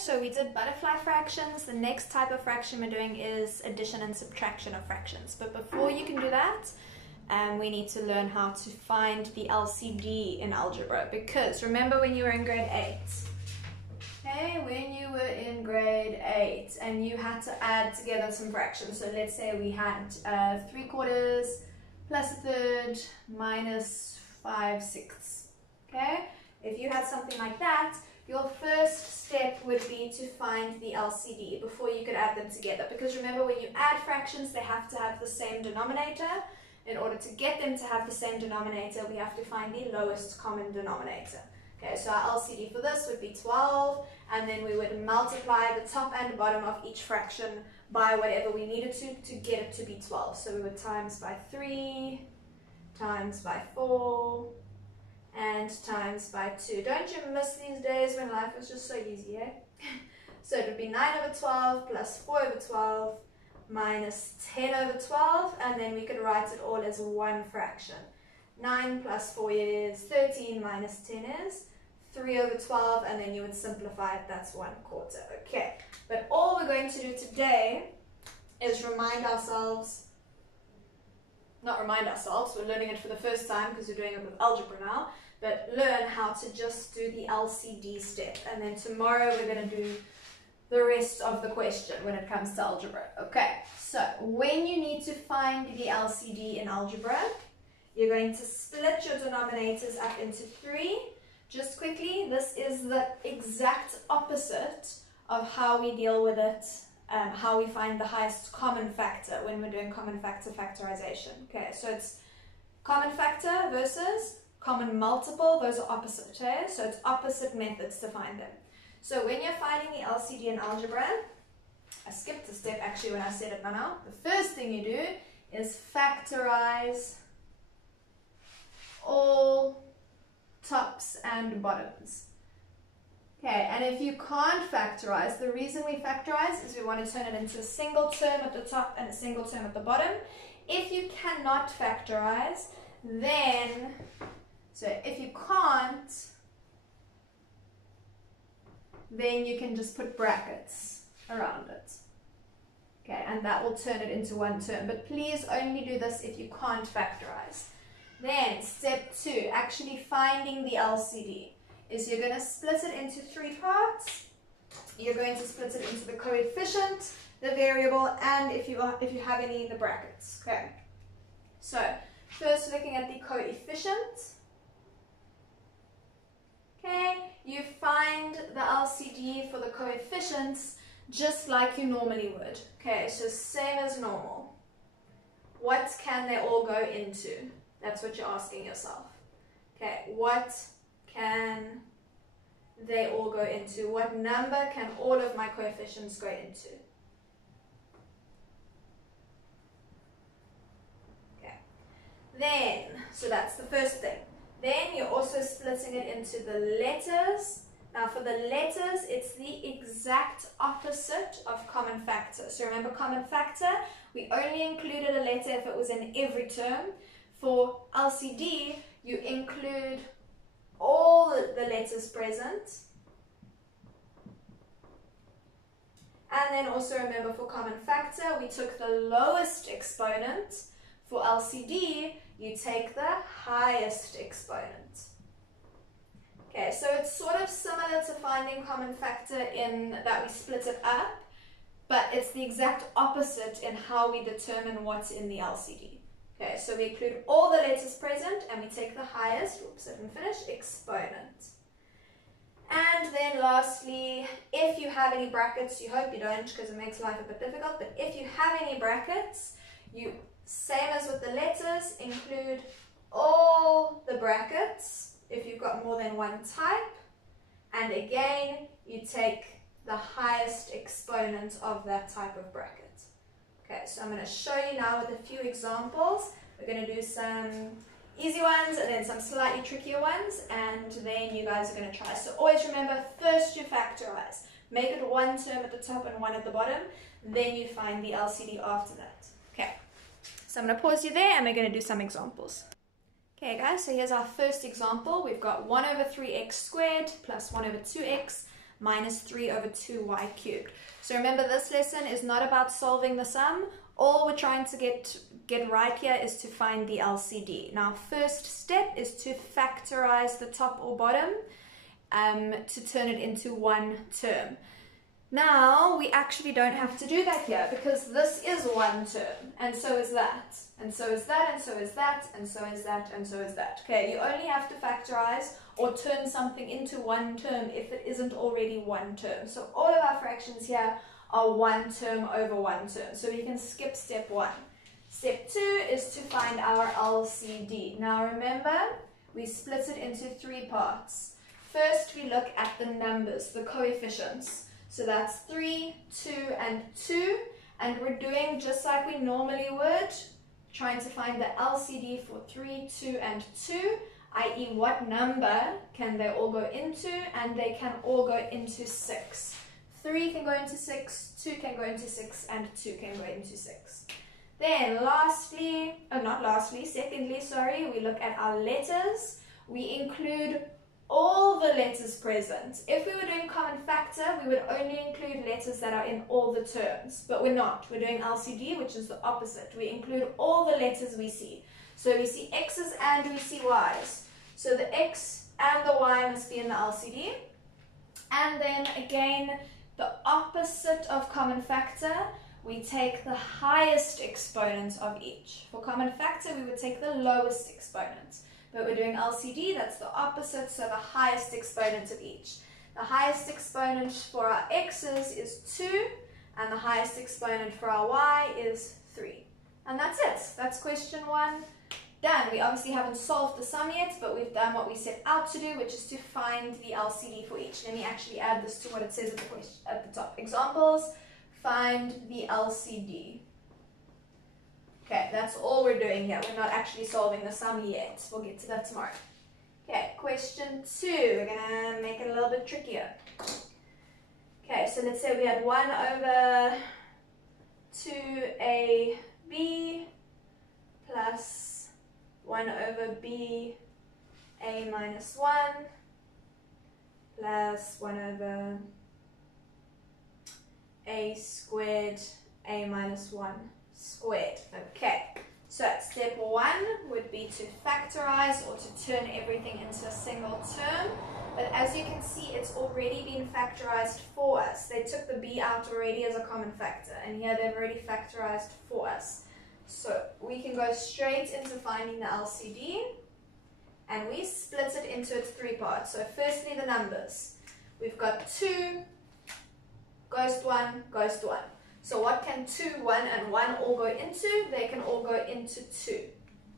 so we did butterfly fractions. The next type of fraction we're doing is addition and subtraction of fractions. But before you can do that, we need to learn how to find the LCD in algebra. Because remember when you were in grade 8, okay, when you were in grade 8 and you had to add together some fractions. So let's say we had 3/4 plus a third minus 5/6. Okay, if you had something like that, your first step would be to find the LCD before you could add them together. Because remember, when you add fractions, they have to have the same denominator. In order to get them to have the same denominator, we have to find the lowest common denominator. Okay, so our LCD for this would be 12, and then we would multiply the top and bottom of each fraction by whatever we needed to get it to be 12. So we would times by 3, times by 4, and times by 2. Don't you miss these days when life was just so easy, eh? So it would be 9/12 plus 4/12 minus 10/12, and then we could write it all as one fraction. 9 plus 4 is 13, minus 10 is 3/12, and then you would simplify it, that's 1/4. Okay, but all we're going to do today is remind ourselves, we're learning it for the first time because we're doing it with algebra now, but learn how to just do the LCD step, and then tomorrow we're going to do the rest of the question when it comes to algebra. Okay, so when you need to find the LCD in algebra, you're going to split your denominators up into 3. Just quickly, this is the exact opposite of how we deal with it, how we find the highest common factor when we're doing common factor factorization. Okay, so it's common factor versus common multiple. Those are opposite, okay? So it's opposite methods to find them. So when you're finding the LCD in algebra, I skipped a step actually when I said it now. The first thing you do is factorize all tops and bottoms. Okay, and if you can't factorize, the reason we factorize is we want to turn it into a single term at the top and a single term at the bottom. If you cannot factorize, then, so if you can't, then you can just put brackets around it. Okay, and that will turn it into one term. But please only do this if you can't factorize. Then step 2, actually finding the LCD, is you're going to split it into 3 parts. You're going to split it into the coefficient, the variable, and if you have any, the brackets. Okay. So first looking at the coefficient. Okay, you find the LCD for the coefficients just like you normally would. Okay, so same as normal. What can they all go into? That's what you're asking yourself. Okay, what can they all go into? What number can all of my coefficients go into? Okay, then, so that's the first thing. Then you're also splitting it into the letters. Now for the letters, it's the exact opposite of common factor. So remember, common factor, we only included a letter if it was in every term. For LCD, you include all the letters present. And then also remember, for common factor, we took the lowest exponent. For LCD, you take the highest exponent. Okay, so it's sort of similar to finding common factor in that we split it up, but it's the exact opposite in how we determine what's in the LCD. Okay, so we include all the letters present and we take the highest, whoops, I didn't finish, exponent. And then lastly, if you have any brackets, you hope you don't because it makes life a bit difficult, but if you have any brackets, you, same as with the letters, include all the brackets if you've got more than one type, and again, you take the highest exponent of that type of bracket. Okay, so I'm going to show you now with a few examples. We're going to do some easy ones and then some slightly trickier ones, and then you guys are going to try. So always remember, first you factorize. Make it one term at the top and one at the bottom, then you find the LCD after that. Okay, so I'm going to pause you there and we're going to do some examples. Okay guys, so here's our first example. We've got 1/3x² plus 1/2x minus 3 over 2y cubed. So remember, this lesson is not about solving the sum. All we're trying to get right here is to find the LCD. Now, first step is to factorize the top or bottom to turn it into one term. Now, we actually don't have to do that here because this is one term, and so is that, and so is that, and so is that, and so is that, and so is that. Okay, you only have to factorize or turn something into one term if it isn't already one term. So all of our fractions here are one term over one term. So we can skip step 1. Step 2 is to find our LCD. Now remember, we split it into 3 parts. First, we look at the numbers, the coefficients. So that's 3, 2, and 2. And we're doing just like we normally would, trying to find the LCD for 3, 2, and 2, i.e. what number can they all go into, and they can all go into 6. 3 can go into 6, 2 can go into 6, and 2 can go into 6. Then secondly, we look at our letters. We include all the letters present. If we were doing common factor, we would only include letters that are in all the terms, but we're not. We're doing LCD, which is the opposite. We include all the letters we see. So we see X's and we see Y's. So the X and the Y must be in the LCD. And then again, the opposite of common factor, we take the highest exponent of each. For common factor, we would take the lowest exponent. But we're doing LCD, that's the opposite, so the highest exponent of each. The highest exponent for our X's is 2, and the highest exponent for our Y is 3. And that's it. That's question 1 done. We obviously haven't solved the sum yet, but we've done what we set out to do, which is to find the LCD for each. Let me actually add this to what it says at the top. Examples, find the LCD. Okay, that's all we're doing here. We're not actually solving the sum yet. We'll get to that tomorrow. Okay, question 2. We're going to make it a little bit trickier. Okay, so let's say we had 1 over 2ab plus 1 over b a minus 1 plus 1 over a squared a minus 1 squared. Okay, so step 1 would be to factorize or to turn everything into a single term. But as you can see, it's already been factorized for us. They took the b out already as a common factor, and here they've already factorized for us. So we can go straight into finding the LCD, and we split it into its 3 parts. So firstly, the numbers. We've got 2 goes to 1 goes to 1. So what can 2, 1, and 1 all go into? They can all go into 2.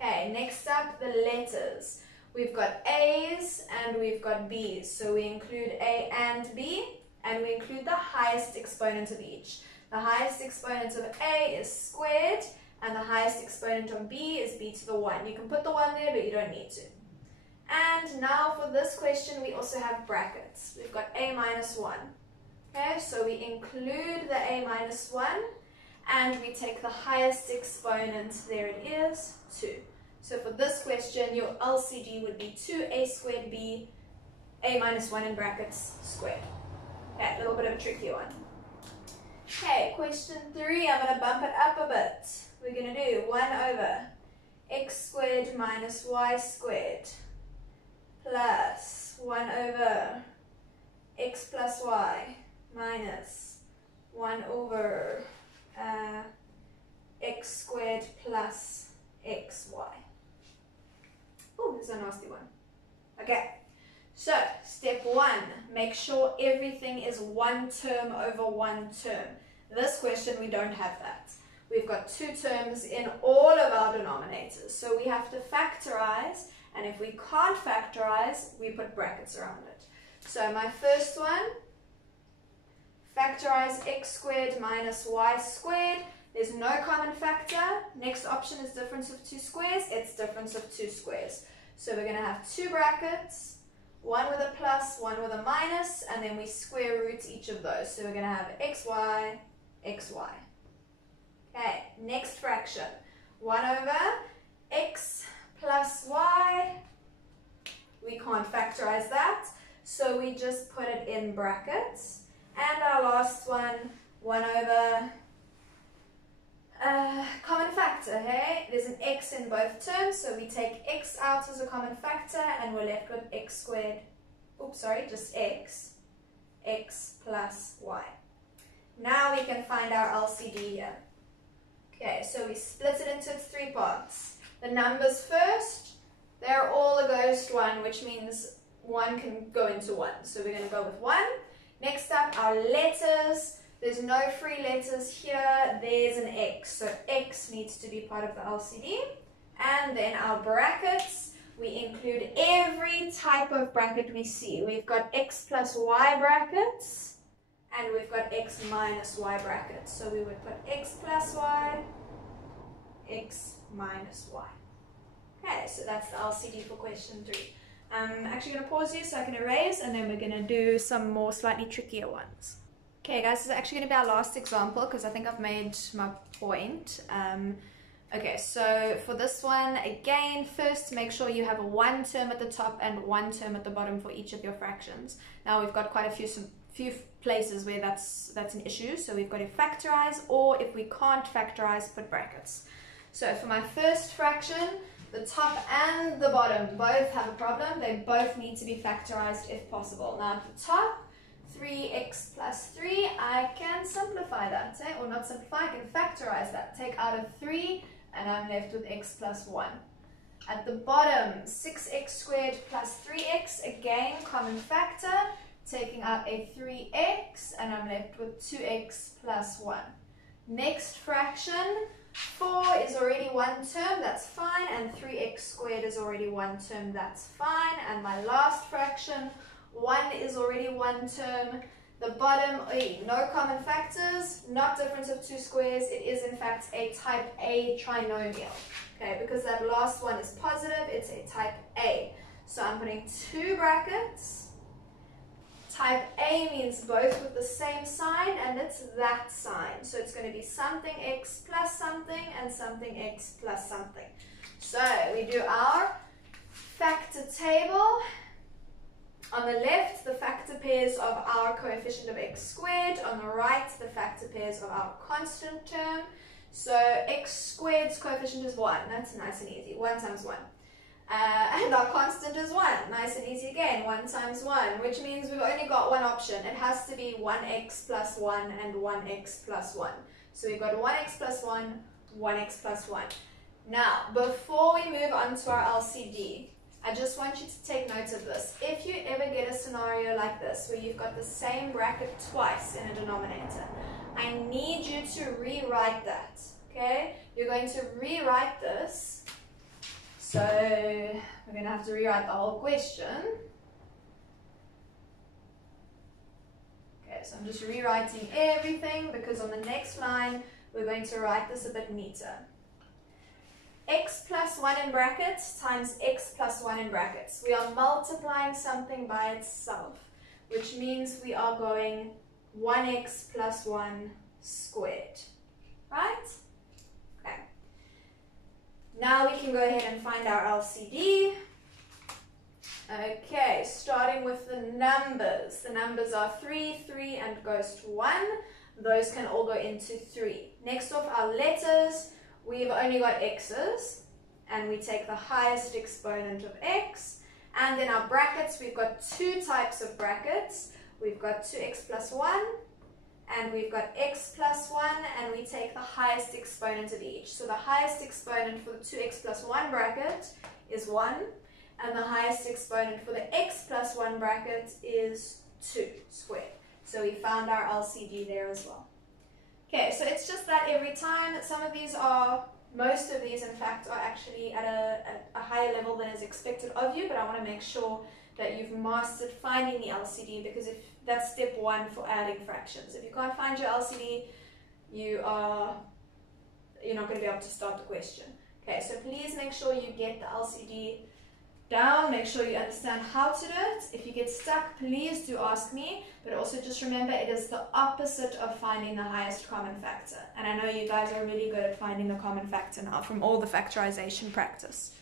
Okay, next up, the letters. We've got A's and we've got B's. So we include A and B, and we include the highest exponent of each. The highest exponent of A is squared, and the highest exponent of B is b to the 1. You can put the 1 there, but you don't need to. And now for this question, we also have brackets. We've got A minus 1. Okay, so we include the a minus 1, and we take the highest exponent, there it is, 2. So for this question, your LCD would be 2a squared b, a minus 1 in brackets, squared. Okay, a little bit of a tricky one. Okay, question 3, I'm going to bump it up a bit. We're going to do 1 over x squared minus y squared plus 1 over x plus y minus 1 over x squared plus xy. Oh, this is a nasty one. Okay, so step 1, make sure everything is one term over one term. This question, we don't have that. We've got 2 terms in all of our denominators, so we have to factorize, and if we can't factorize, we put brackets around it. So my first one, factorize x squared minus y squared. There's no common factor. Next option is difference of 2 squares. It's difference of 2 squares. So we're going to have 2 brackets, 1 with a plus, 1 with a minus, and then we square root each of those. So we're going to have xy, xy. Okay, next fraction. 1 over x plus y. We can't factorize that. so we just put it in brackets. And our last one, 1 over common factor, hey? There's an x in both terms, so we take x out as a common factor and we're left with x squared, oops, sorry, just x plus y. Now we can find our LCD here. Okay, so we split it into 3 parts. The numbers first, they're all a ghost 1, which means 1 can go into 1. So we're going to go with 1. Next up, our letters. There's no free letters here. There's an x. So x needs to be part of the LCD. And then our brackets. We include every type of bracket we see. We've got x plus y brackets. And we've got x minus y brackets. So we would put x plus y, x minus y. Okay, so that's the LCD for question 3. I'm actually going to pause here so I can erase, and then we're going to do some more slightly trickier ones. Okay guys, this is actually going to be our last example because I think I've made my point. Okay, so for this one, again, first make sure you have a 1 term at the top and 1 term at the bottom for each of your fractions. Now we've got quite a few places where that's an issue, so we've got to factorize, or if we can't factorize, put brackets. So for my first fraction, the top and the bottom both have a problem. They both need to be factorized if possible. Now at the top, 3x plus 3, I can simplify that, or not simplify, I can factorize that. Take out a 3 and I'm left with x plus 1. At the bottom, 6x squared plus 3x, again common factor, taking out a 3x and I'm left with 2x plus 1. Next fraction, 4 is already 1 term, that's fine, and 3x squared is already 1 term, that's fine. And my last fraction, 1 is already 1 term. The bottom, no common factors, not difference of 2 squares. It is in fact a type A trinomial. Okay, because that last one is positive, it's a type A. So I'm putting 2 brackets. Type A means both with the same sign, and it's that sign. So it's going to be something x plus something and something x plus something. So we do our factor table. On the left, the factor pairs of our coefficient of x squared. On the right, the factor pairs of our constant term. So x squared's coefficient is 1. That's nice and easy. 1 times 1. And our constant is 1. Nice and easy again. 1 times 1, which means we've only got one option. It has to be 1x plus 1 and 1x plus 1. So we've got 1x plus 1, 1x plus 1. Now, before we move on to our LCD, I just want you to take note of this. If you ever get a scenario like this, where you've got the same bracket twice in a denominator, I need you to rewrite that, okay? You're going to rewrite this. So we're going to have to rewrite the whole question. Okay, so I'm just rewriting everything because on the next line, we're going to write this a bit neater. X plus 1 in brackets times x plus 1 in brackets. We are multiplying something by itself, which means we are going 1x plus 1 squared, right? Okay. Now we can go ahead and find our LCD. Okay, starting with the numbers. The numbers are 3, 3, and goes to 1. Those can all go into 3. Next off, our letters. We've only got x's, and we take the highest exponent of x. And in our brackets, we've got 2 types of brackets. We've got 2x plus 1, and we've got x plus 1, and we take the highest exponent of each. So the highest exponent for the 2x plus 1 bracket is 1, and the highest exponent for the x plus 1 bracket is 2 squared. So we found our LCD there as well. Okay, so it's just that every time. Some of these are, most of these in fact, are actually at a higher level than is expected of you, but I want to make sure that you've mastered finding the LCD, because if that's step 1 for adding fractions. If you can't find your LCD, you're not going to be able to start the question. Okay, so please make sure you get the LCD down, make sure you understand how to do it. If you get stuck, please do ask me, but also just remember it is the opposite of finding the highest common factor. And I know you guys are really good at finding the common factor now from all the factorization practice.